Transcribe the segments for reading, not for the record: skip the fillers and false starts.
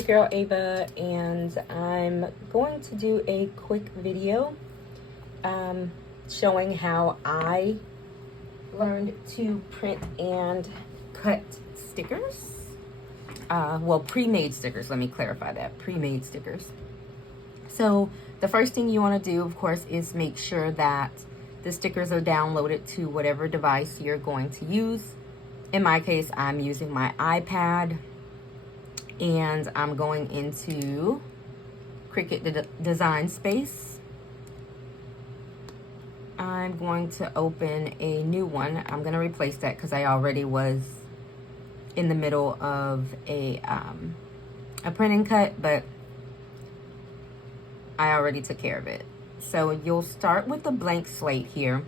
your girl Ava, and I'm going to do a quick video showing how I learned to print and cut stickers. Well, pre-made stickers, let me clarify that, pre-made stickers. So the first thing you want to do, of course, is make sure that the stickers are downloaded to whatever device you're going to use. In my case, I'm using my iPad, and I'm going into Cricut Design Space. I'm going to open a new one. I'm going to replace that because I already was in the middle of a print and cut, but I already took care of it. So you'll start with a blank slate here,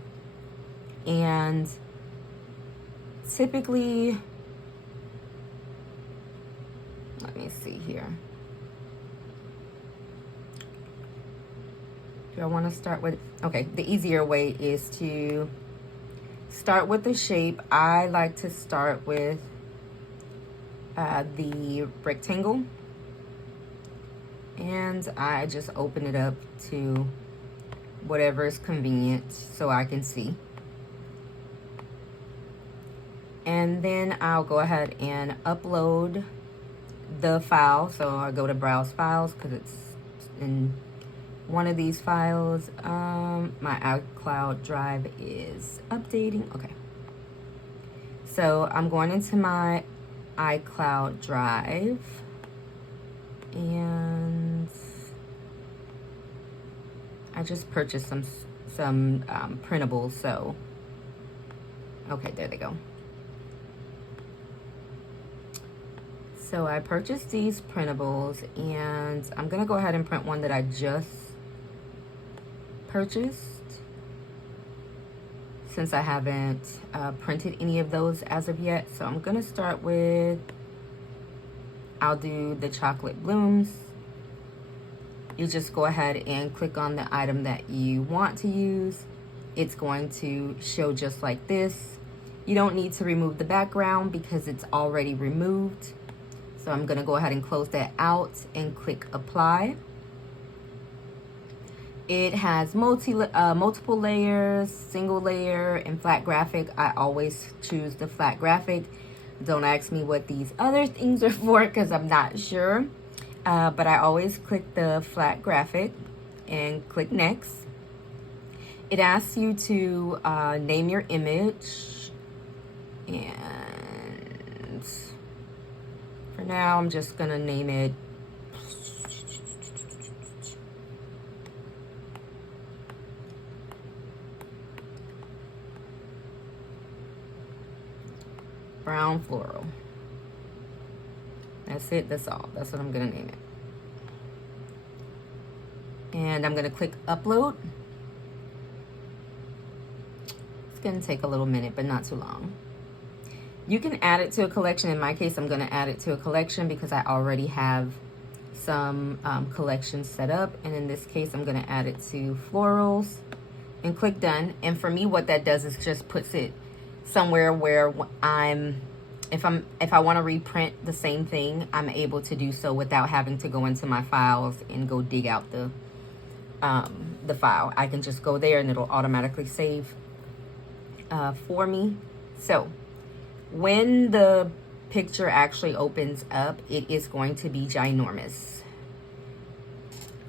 and typically, let me see here. Do I want to start with, okay, the easier way is to start with the shape. I like to start with the rectangle, and I just open it up to whatever is convenient so I can see. And then I'll go ahead and upload the file. So I go to browse files because it's in one of these files. My iCloud drive is updating. Okay. So I'm going into my iCloud drive, and I just purchased some printables. So, okay, there they go. So I purchased these printables, and I'm gonna go ahead and print one that I just purchased, since I haven't printed any of those as of yet. So I'm gonna start with, I'll do the chocolate blooms. You just go ahead and click on the item that you want to use. It's going to show just like this. You don't need to remove the background because it's already removed. So I'm gonna go ahead and close that out and click apply. It has multiple layers, single layer, and flat graphic. I always choose the flat graphic. Don't ask me what these other things are for because I'm not sure. But I always click the flat graphic and click next. It asks you to name your image, and for now I'm just gonna name it brown floral. That's it, that's all. That's what I'm gonna name it. And I'm gonna click upload. It's gonna take a little minute, but not too long. You can add it to a collection. In my case, I'm gonna add it to a collection because I already have some collections set up. And in this case, I'm gonna add it to florals and click done. And for me, what that does is just puts it somewhere where if I want to reprint the same thing, I'm able to do so without having to go into my files and go dig out the file. I can just go there and it'll automatically save for me. So when the picture actually opens up, it is going to be ginormous.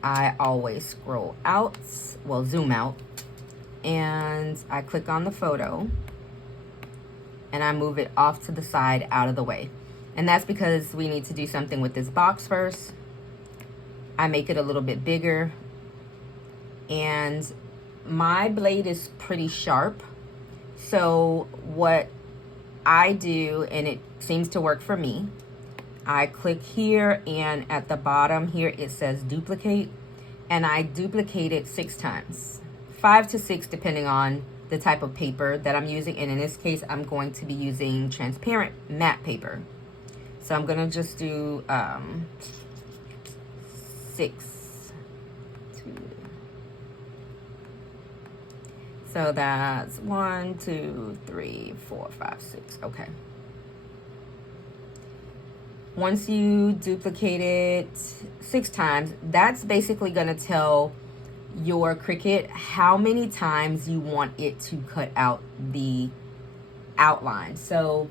I always scroll out, well, zoom out, and I click on the photo, and I move it off to the side out of the way. And that's because we need to do something with this box first. I make it a little bit bigger, and my blade is pretty sharp. So what I do, and it seems to work for me, I click here, and at the bottom here it says duplicate, and I duplicate it 6 times, 5 to 6 depending on the type of paper that I'm using. And in this case, I'm going to be using transparent matte paper. So I'm gonna just do 6. So that's 1, 2, 3, 4, 5, 6. Okay. Once you duplicate it 6 times, that's basically going to tell your Cricut how many times you want it to cut out the outline. So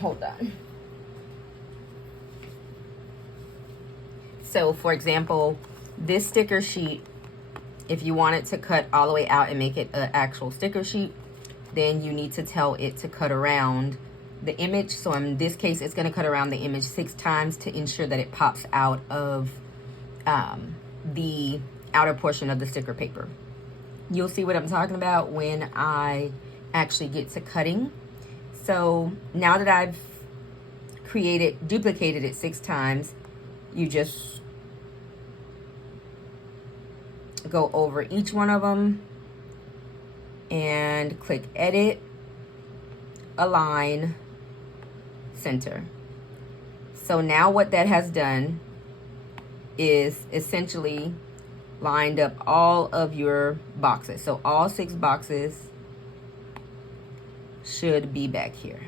hold on. So for example, this sticker sheet, if you want it to cut all the way out and make it an actual sticker sheet, then you need to tell it to cut around the image. So in this case, it's going to cut around the image 6 times to ensure that it pops out of the outer portion of the sticker paper. You'll see what I'm talking about when I actually get to cutting. So now that I've duplicated it 6 times, you just go over each one of them and click Edit, Align, Center. So now what that has done is essentially lined up all of your boxes. So all 6 boxes should be back here.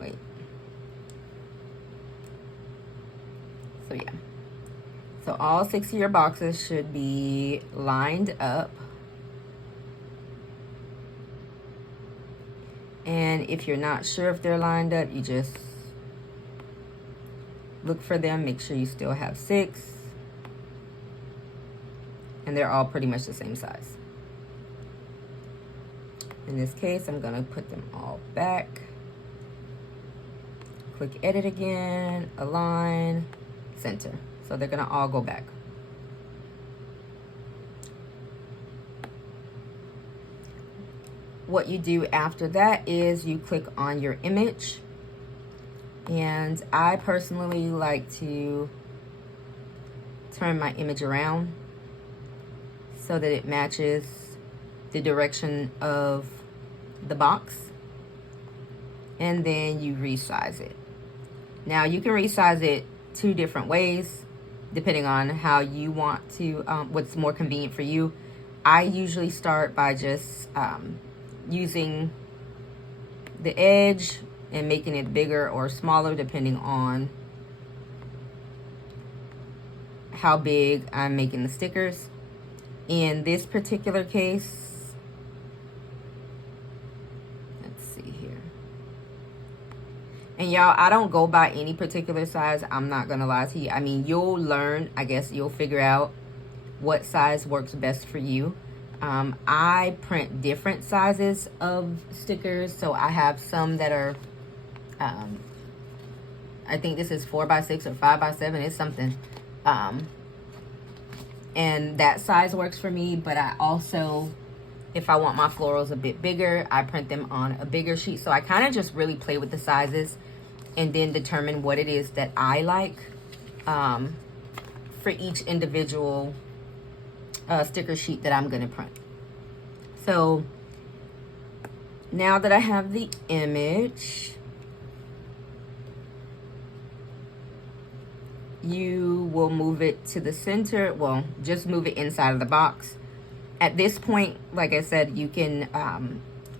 Wait. So yeah. So all 6 of your boxes should be lined up. And if you're not sure if they're lined up, you just look for them, make sure you still have 6. And they're all pretty much the same size. In this case, I'm gonna put them all back. Click Edit again, Align, Center. So they're gonna all go back. What you do after that is you click on your image. And I personally like to turn my image around so that it matches the direction of the box. And then you resize it. Now you can resize it 2 different ways depending on how you want to, what's more convenient for you. I usually start by just using the edge and making it bigger or smaller depending on how big I'm making the stickers. In this particular case, let's see here. And y'all, I don't go by any particular size. I'm not gonna lie to you. I mean, you'll learn, I guess you'll figure out what size works best for you. I print different sizes of stickers. So I have some that are, I think this is 4x6 or 5x7. It's something. And that size works for me. But I also, if I want my florals a bit bigger, I print them on a bigger sheet. So I kind of just really play with the sizes and then determine what it is that I like for each individual sticker sheet that I'm going to print. So now that I have the image, you will move it to the center. Well, just move it inside of the box. At this point, like I said, you can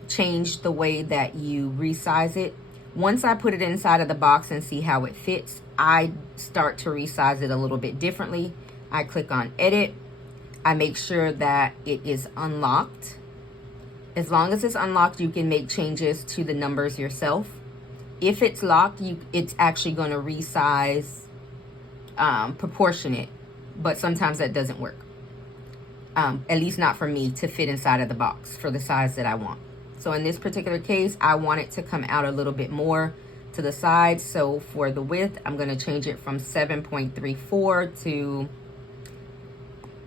change the way that you resize it. Once I put it inside of the box and see how it fits, I start to resize it a little bit differently. I click on Edit. I make sure that it is unlocked. As long as it's unlocked, you can make changes to the numbers yourself. If it's locked, it's actually going to resize proportionate, but sometimes that doesn't work. At least not for me to fit inside of the box for the size that I want. So in this particular case, I want it to come out a little bit more to the side. So for the width, I'm going to change it from 7.34 to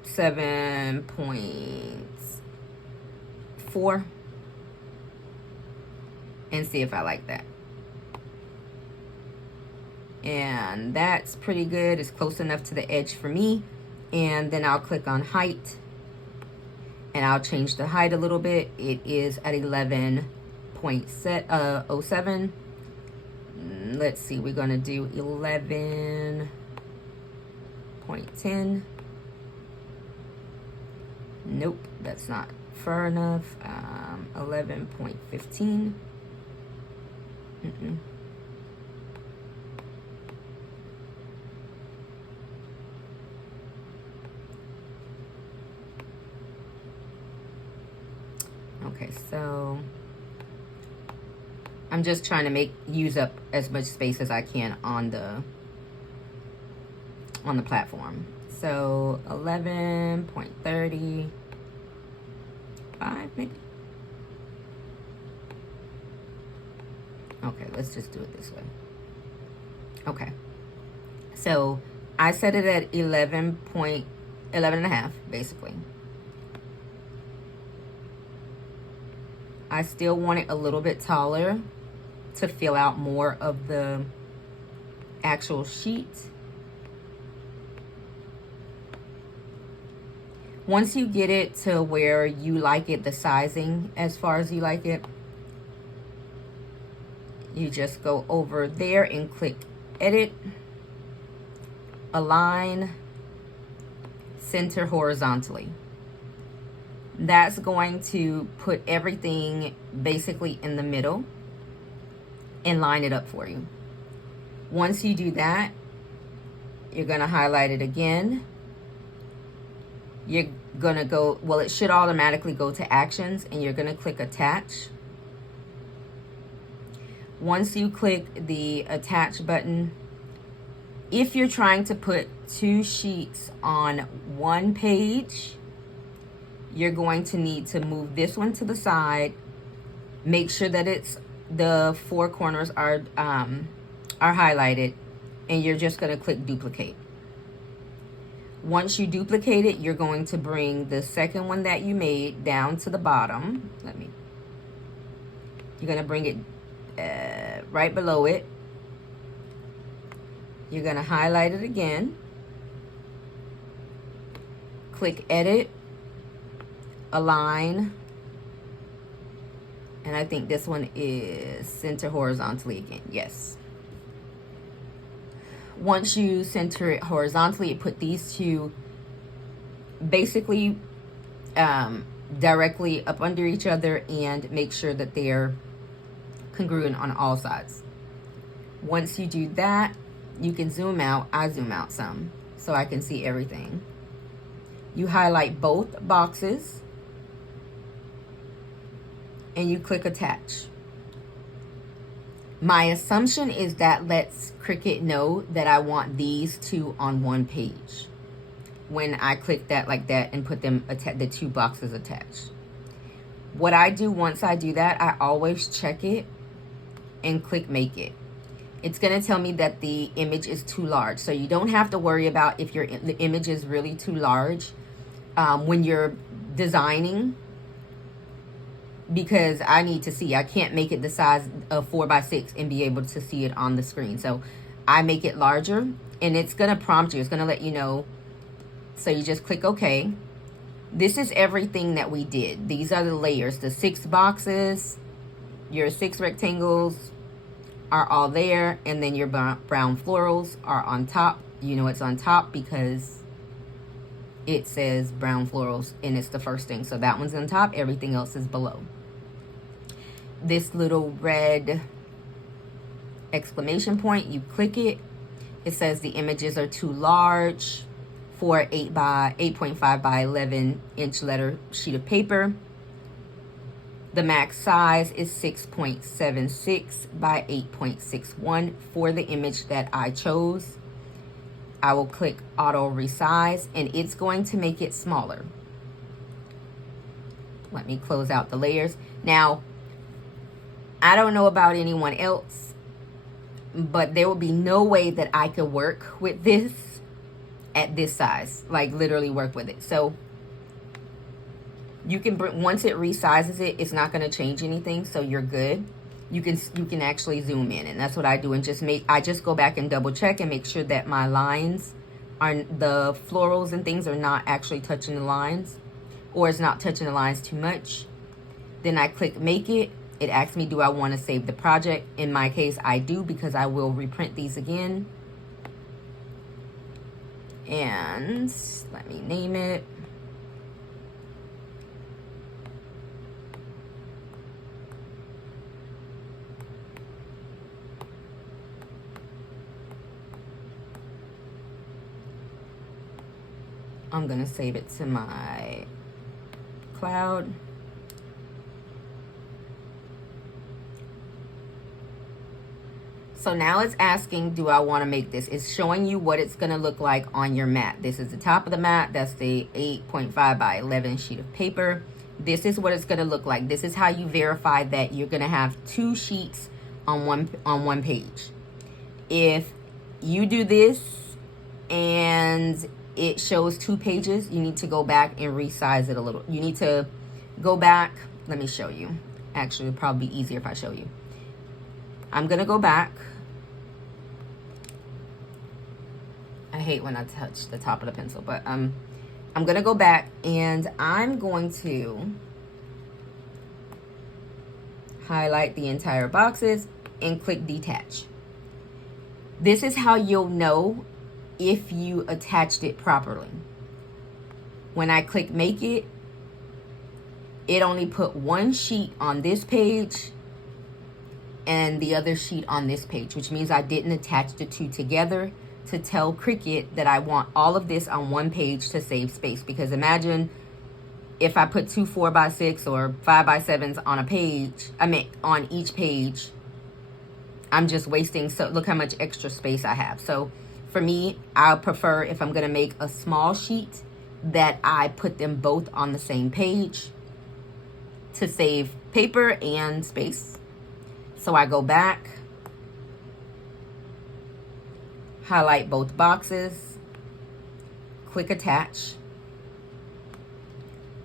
7.4 and see if I like that. And that's pretty good. It's close enough to the edge for me. And then I'll click on height and I'll change the height a little bit. It is at 11.07. Let's see, we're gonna do 11.10. Nope, that's not far enough. 11.15. Okay, so I'm just trying to use up as much space as I can on the platform. So 11.35 maybe. Okay, let's just do it this way. Okay, so I set it at 11 and a half, basically. I still want it a little bit taller to fill out more of the actual sheet. Once you get it to where you like it, the sizing as far as you like it, you just go over there and click edit, align, center horizontally. That's going to put everything basically in the middle and line it up for you. Once you do that, you're going to highlight it again. You're going to go, well, it should automatically go to actions, and you're going to click attach. Once you click the attach button, if you're trying to put 2 sheets on one page, you're going to need to move this one to the side. Make sure that the 4 corners are highlighted, and you're just going to click duplicate. Once you duplicate it, you're going to bring the second one that you made down to the bottom. You're going to bring it right below it. You're going to highlight it again. Click edit, align, and I think this one is center horizontally again. Yes. Once you center it horizontally, you put these 2 basically directly up under each other, and make sure that they're congruent on all sides. Once you do that, you can zoom out. I zoom out some so I can see everything. You highlight both boxes and you click attach. My assumption is that lets Cricut know that I want these 2 on one page when I click that like that and put them the 2 boxes attached. What I do once I do that, I always check it and click make it. It's going to tell me that the image is too large. So you don't have to worry about if the image is really too large when you're designing, because I need to see. I can't make it the size of 4x6 and be able to see it on the screen. So I make it larger, and it's going to prompt you. It's going to let you know. So you just click OK. This is everything that we did. These are the layers. The 6 boxes, your 6 rectangles are all there, and then your brown florals are on top. You know it's on top because it says brown florals, and it's the first thing. So that one's on top. Everything else is below. This little red exclamation point, you click it. It says the images are too large for 8.5 by 11 inch letter sheet of paper. The max size is 6.76 by 8.61 for the image that I chose. I will click auto resize, and it's going to make it smaller. Let me close out the layers. Now, I don't know about anyone else, but there will be no way that I could work with this at this size, like literally work with it. So you can once it resizes it, it's not going to change anything, so you're good. You can actually zoom in, and that's what I do, and I just go back and double check and make sure that my lines are, the florals and things are not actually touching the lines, or it's not touching the lines too much. Then I click make it. It asks me, do I want to save the project? In my case, I do, because I will reprint these again. And let me name it. I'm gonna save it to my cloud. So now it's asking, do I want to make this? It's showing you what it's going to look like on your mat. This is the top of the mat. That's the 8.5 by 11 sheet of paper. This is what it's going to look like. This is how you verify that you're going to have 2 sheets on one page. If you do this and it shows 2 pages, you need to go back and resize it a little. You need to go back. Let me show you. Actually, it'll probably be easier if I show you. I'm going to go back. I hate when I touch the top of the pencil, but I'm going to go back and I'm going to highlight the entire boxes and click detach. This is how you'll know if you attached it properly. When I click make it, it only put 1 sheet on this page and the other sheet on this page, which means I didn't attach the 2 together to tell Cricut that I want all of this on 1 page to save space. Because imagine if I put 2 4x6 or 5x7s on a page, on each page, I'm just wasting. So look how much extra space I have. So for me, I prefer, if I'm going to make a small sheet, that I put them both on the same page to save paper and space. So I go back, highlight both boxes, click attach,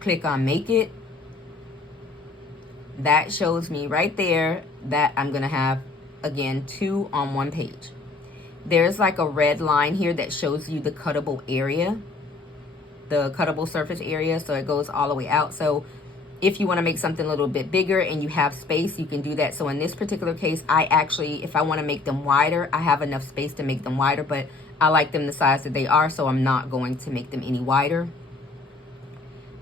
click on make it. That shows me right there that I'm going to have, again, 2 on 1 page. There's like a red line here that shows you the cuttable area, the cuttable surface area. So it goes all the way out. So if you want to make something a little bit bigger and you have space, you can do that. So in this particular case, I actually, if I want to make them wider, I have enough space to make them wider, but I like them the size that they are, so I'm not going to make them any wider.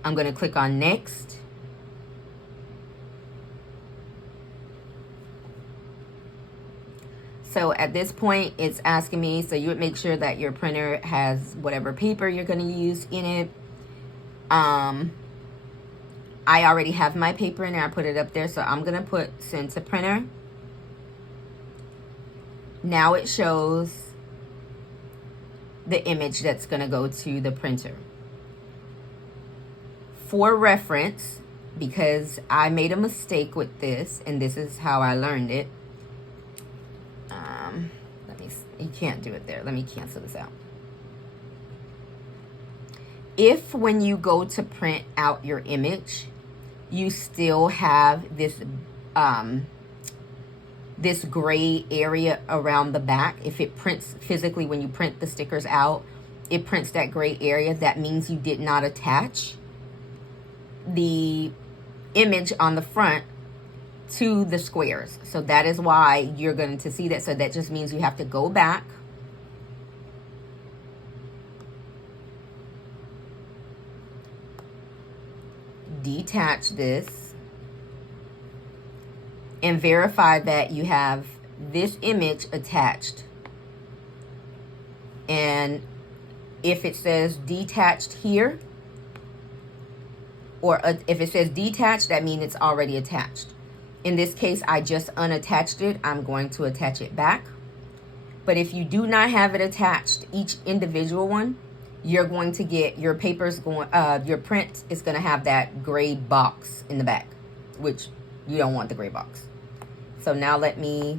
I'm going to click on next. So at this point, it's asking me, so you would make sure that your printer has whatever paper you're going to use in it. I already have my paper in there. I put it up there. So I'm going to put send to printer. Now it shows the image that's going to go to the printer. For reference, because I made a mistake with this, and this is how I learned it. You can't do it there. Let me cancel this out. If when you go to print out your image, you still have this this gray area around the back, if it prints physically, when you print the stickers out, it prints that gray area, that means you did not attach the image on the front to the squares. So that is why you're going to see that. So that just means you have to go back, detach this, and verify that you have this image attached. And if it says detached here, or if it says detached, that means it's already attached. In this case, I just unattached it. I'm going to attach it back. But if you do not have it attached, each individual one, you're going to get your papers going, your print is going to have that gray box in the back, which you don't want the gray box. So now let me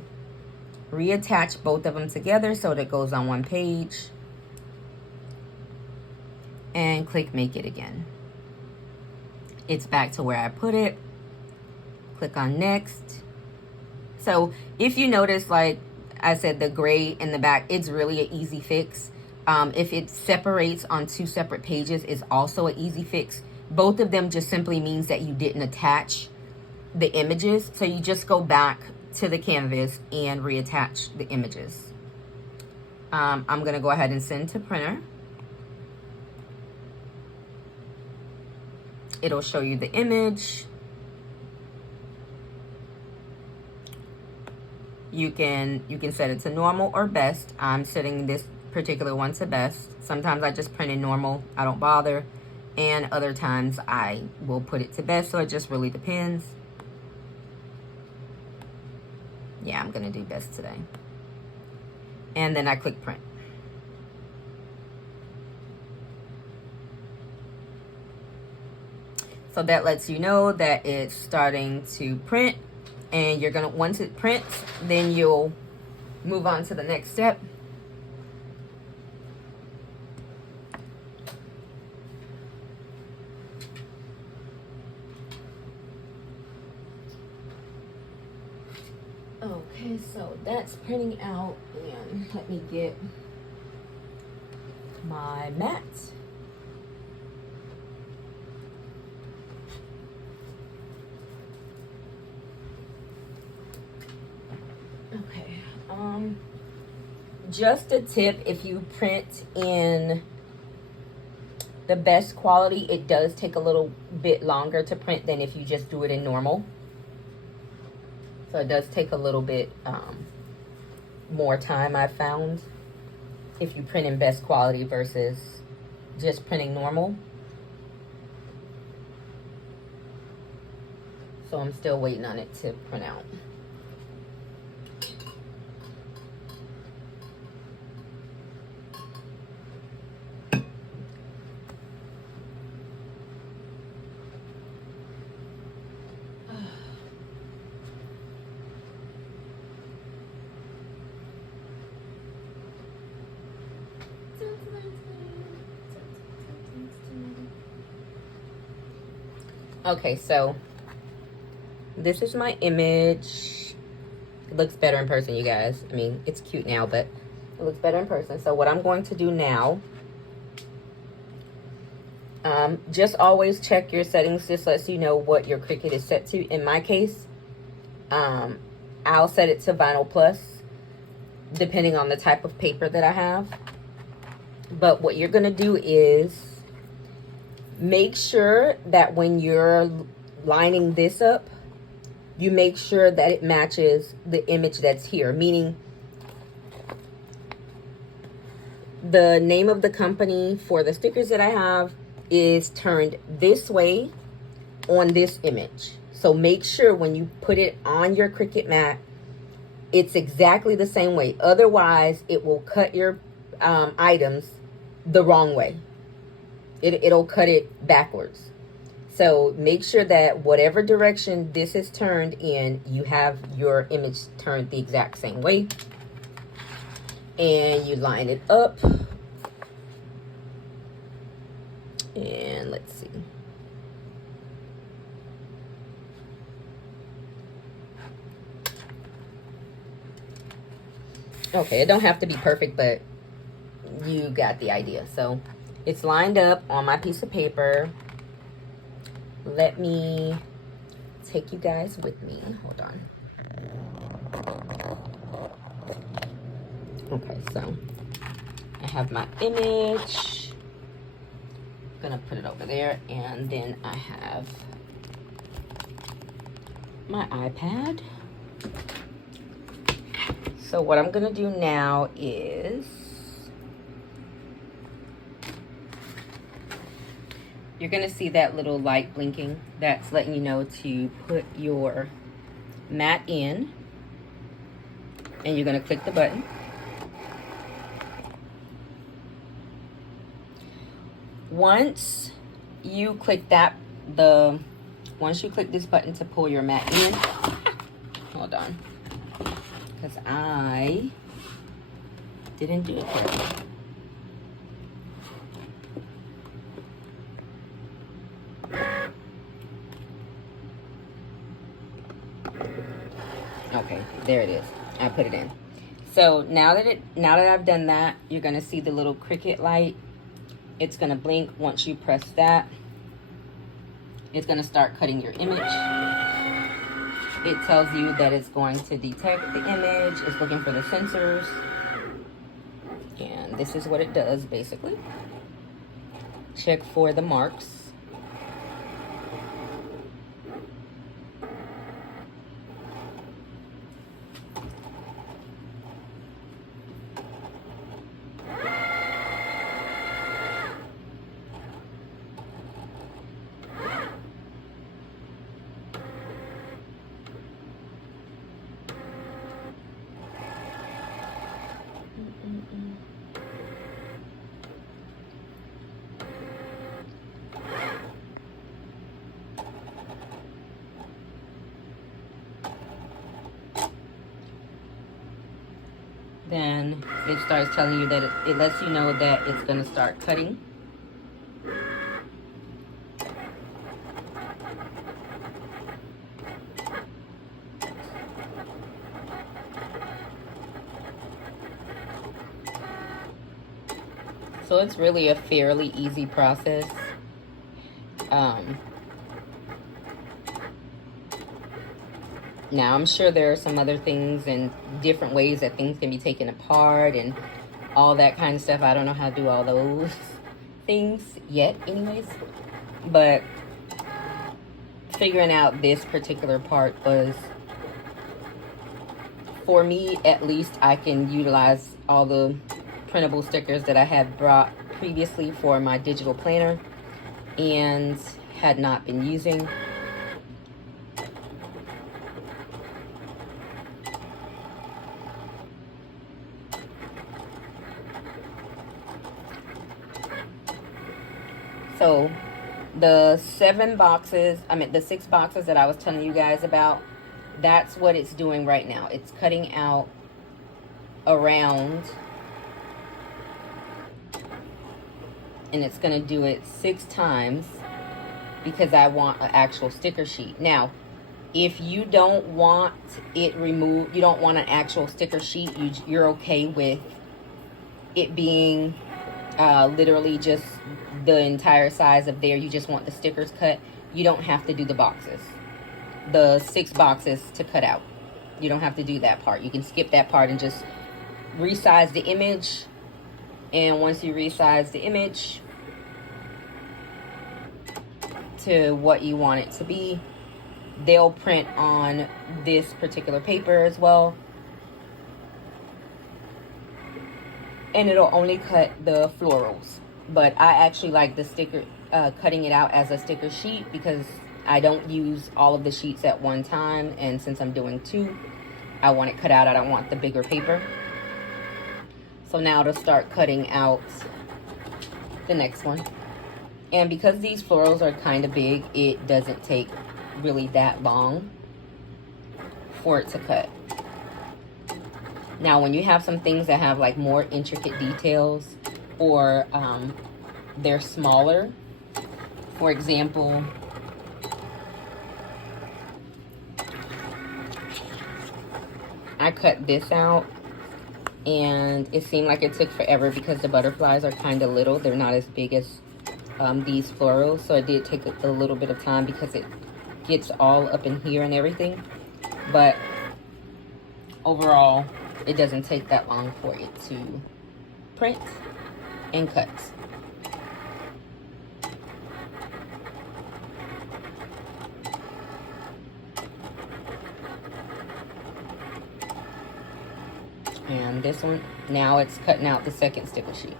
reattach both of them together so that it goes on 1 page. And click make it again. It's back to where I put it. Click on next. So if you notice, like I said, the gray in the back, it's really an easy fix. If it separates on 2 separate pages, is also an easy fix. Both of them just simply means that you didn't attach the images. So you just go back to the canvas and reattach the images. I'm going to go ahead and send to printer. It'll show you the image. You can set it to normal or best. I'm setting this particular one to best. Sometimes I just print in normal, I don't bother, and other times I will put it to best, so it just really depends. Yeah, I'm gonna do best today. And then I click print. So that lets you know that it's starting to print, and you're gonna, once it prints, then you'll move on to the next step. Okay, so that's printing out, and let me get my mat. Okay, just a tip, if you print in the best quality, it does take a little bit longer to print than if you just do it in normal. So it does take a little bit more time, I've found, if you print in best quality versus just printing normal. So I'm still waiting on it to print out. Okay, so this is my image. It looks better in person, you guys. I mean, it's cute now, but it looks better in person. So what I'm going to do now, just always check your settings. This lets you know what your Cricut is set to. In my case, I'll set it to Vinyl Plus, depending on the type of paper that I have. But what you're gonna do is make sure that when you're lining this up, you make sure that it matches the image that's here. Meaning, the name of the company for the stickers that I have is turned this way on this image. So make sure when you put it on your Cricut mat, it's exactly the same way. Otherwise, it will cut your items the wrong way. It'll cut it backwards. So make sure that whatever direction this is turned in, you have your image turned the exact same way. And you line it up. And let's see. Okay, it don't have to be perfect, but you got the idea. So it's lined up on my piece of paper. Let me take you guys with me. Hold on. Okay, so I have my image. I'm gonna put it over there, and then I have my iPad. So what I'm gonna do now is you're gonna see that little light blinking. That's letting you know to put your mat in, and you're gonna click the button. Once you click once you click this button to pull your mat in, hold on, because I didn't do it correctly. Okay, there it is. I put it in. So now that I've done that, you're gonna see the little Cricut light. It's gonna blink. Once you press that, it's gonna start cutting your image. It tells you that it's going to detect the image. It's looking for the sensors. And this is what it does, basically. Check for the marks. then it starts telling you that it lets you know that it's going to start cutting. So it's really a fairly easy process. Now I'm sure there are some other things and different ways that things can be taken apart and all that kind of stuff. I don't know how to do all those things yet anyways, but figuring out this particular part was, for me at least, I can utilize all the printable stickers that I had brought previously for my digital planner and had not been using. So the 6 boxes that I was telling you guys about, that's what it's doing right now. It's cutting out around, and it's going to do it 6 times because I want an actual sticker sheet. Now, if you don't want it removed, you don't want an actual sticker sheet, you're okay with it being literally just the entire size of there, you just want the stickers cut, you don't have to do the boxes, the 6 boxes to cut out. You don't have to do that part. You can skip that part and just resize the image. And once you resize the image to what you want it to be, they'll print on this particular paper as well. And it'll only cut the florals. But I actually like the sticker, cutting it out as a sticker sheet, because I don't use all of the sheets at one time. And since I'm doing 2, I want it cut out. I don't want the bigger paper. So now to start cutting out the next one. And because these florals are kind of big, it doesn't take really that long for it to cut. Now, when you have some things that have like more intricate details, or they're smaller, for example, I cut this out and it seemed like it took forever because the butterflies are kind of little. They're not as big as these florals, so it did take a little bit of time because it gets all up in here and everything. But overall, it doesn't take that long for it to print and cut. And this one, now it's cutting out the second sticker sheet.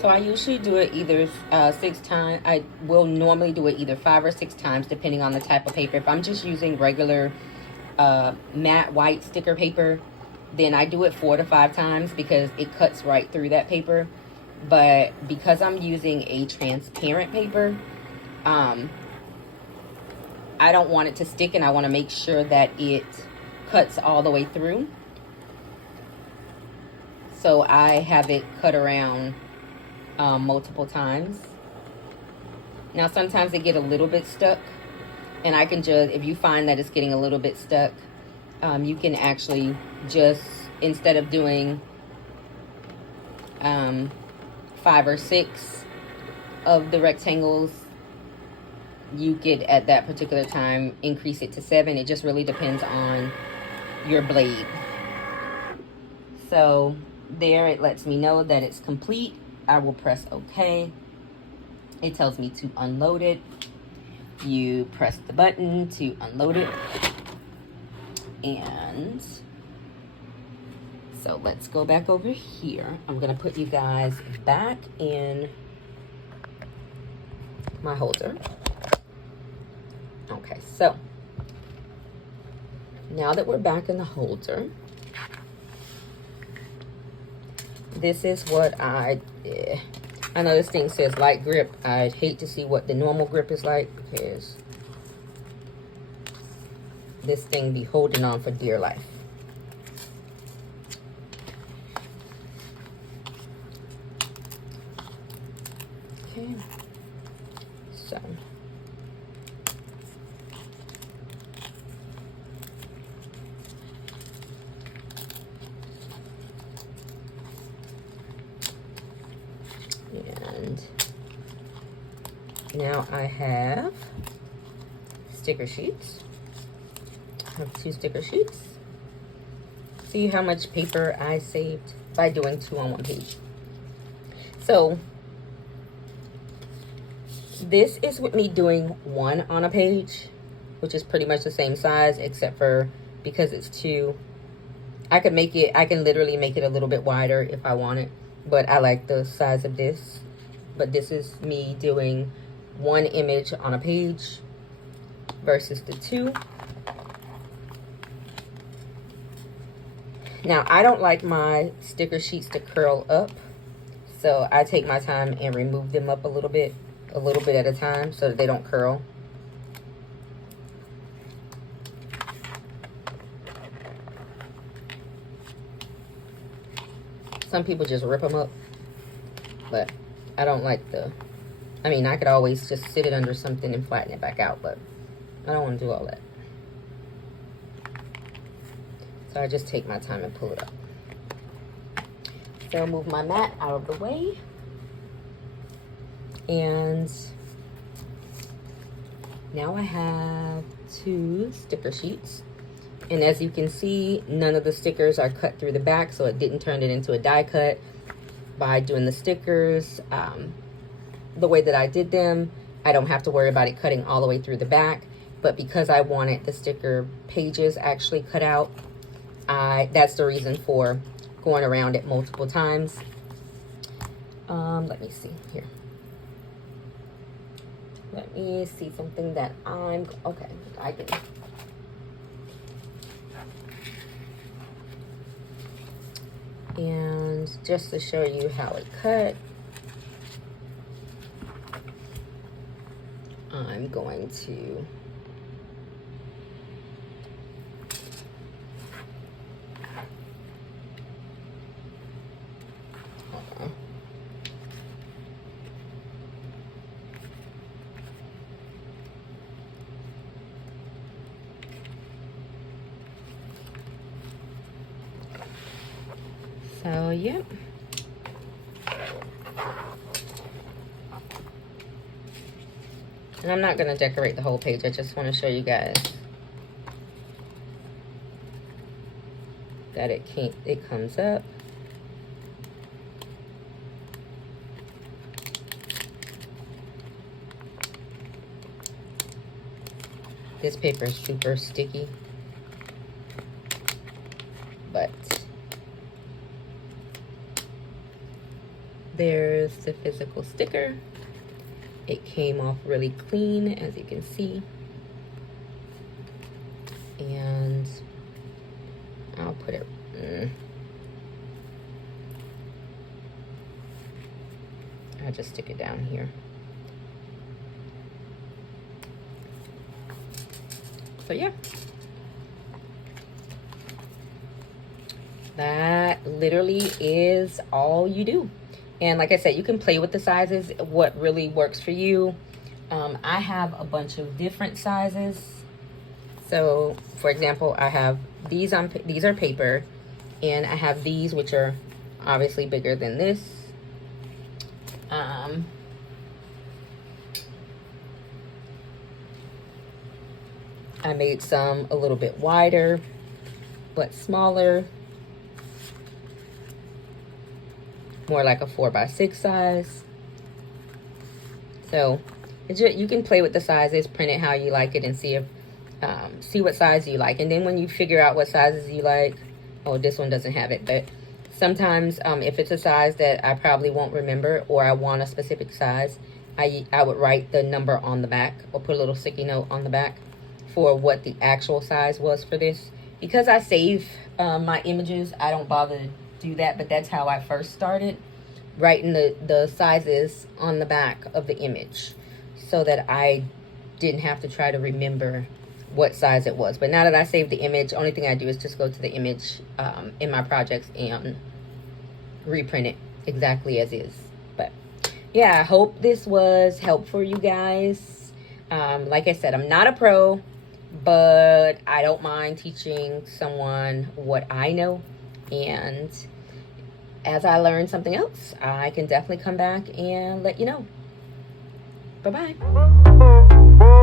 So I usually do it either 6 times. I will normally do it either 5 or 6 times, depending on the type of paper. If I'm just using regular matte white sticker paper, then I do it 4 to 5 times because it cuts right through that paper. But because I'm using a transparent paper, I don't want it to stick, and I want to make sure that it cuts all the way through. So I have it cut around multiple times. Now sometimes they get a little bit stuck, and I can just, if you find that it's getting a little bit stuck, you can actually just, instead of doing 5 or 6 of the rectangles, you could at that particular time increase it to 7. It just really depends on your blade. So there, it lets me know that it's complete. I will press OK. It tells me to unload it. You press the button to unload it. And so let's go back over here. I'm going to put you guys back in my holder. Okay, so now that we're back in the holder, this is what I know this thing says light grip. I'd hate to see what the normal grip is like, because this thing be holding on for dear life. Okay, so and now I have sticker sheets. I have 2 sticker sheets. See how much paper I saved by doing 2 on 1 page. So this is with me doing 1 on a page, which is pretty much the same size, except for because it's 2. I can literally make it a little bit wider if I want it, but I like the size of this. But this is me doing 1 image on a page versus the 2. Now, I don't like my sticker sheets to curl up, so I take my time and remove them up a little bit at a time, so that they don't curl. Some people just rip them up, but I don't like I mean, I could always just sit it under something and flatten it back out, but I don't want to do all that. So I just take my time and pull it up. So I'll move my mat out of the way. And now I have 2 sticker sheets. And as you can see, none of the stickers are cut through the back, so it didn't turn it into a die cut. By doing the stickers the way that I did them, I don't have to worry about it cutting all the way through the back. But because I wanted the sticker pages actually cut out, that's the reason for going around it multiple times. Let me see here. Let me see something that okay, I can. And just to show you how it cut, I'm going to so, yep. And I'm not going to decorate the whole page. I just want to show you guys that it comes up. This paper is super sticky, but there's the physical sticker. It came off really clean, as you can see. And I'll put it... I'll just stick it down here. So yeah. That literally is all you do. And like I said, you can play with the sizes, what really works for you. I have a bunch of different sizes. So, for example, I have these are paper, and I have these, which are obviously bigger than this. I made some a little bit wider, but smaller. More like a 4x6 size. So you can play with the sizes, print it how you like it, and see if see what size you like. And then when you figure out what sizes you like, oh, this one doesn't have it, but sometimes if it's a size that I probably won't remember, or I want a specific size, I would write the number on the back, or put a little sticky note on the back for what the actual size was for this. Because I save my images, I don't bother do that, but that's how I first started, writing the sizes on the back of the image so that I didn't have to try to remember what size it was. But now that I saved the image, only thing I do is just go to the image in my projects and reprint it exactly as is. But yeah, I hope this was helpful for you guys. Like I said, I'm not a pro, but I don't mind teaching someone what I know. And as I learn something else, I can definitely come back and let you know. Bye-bye.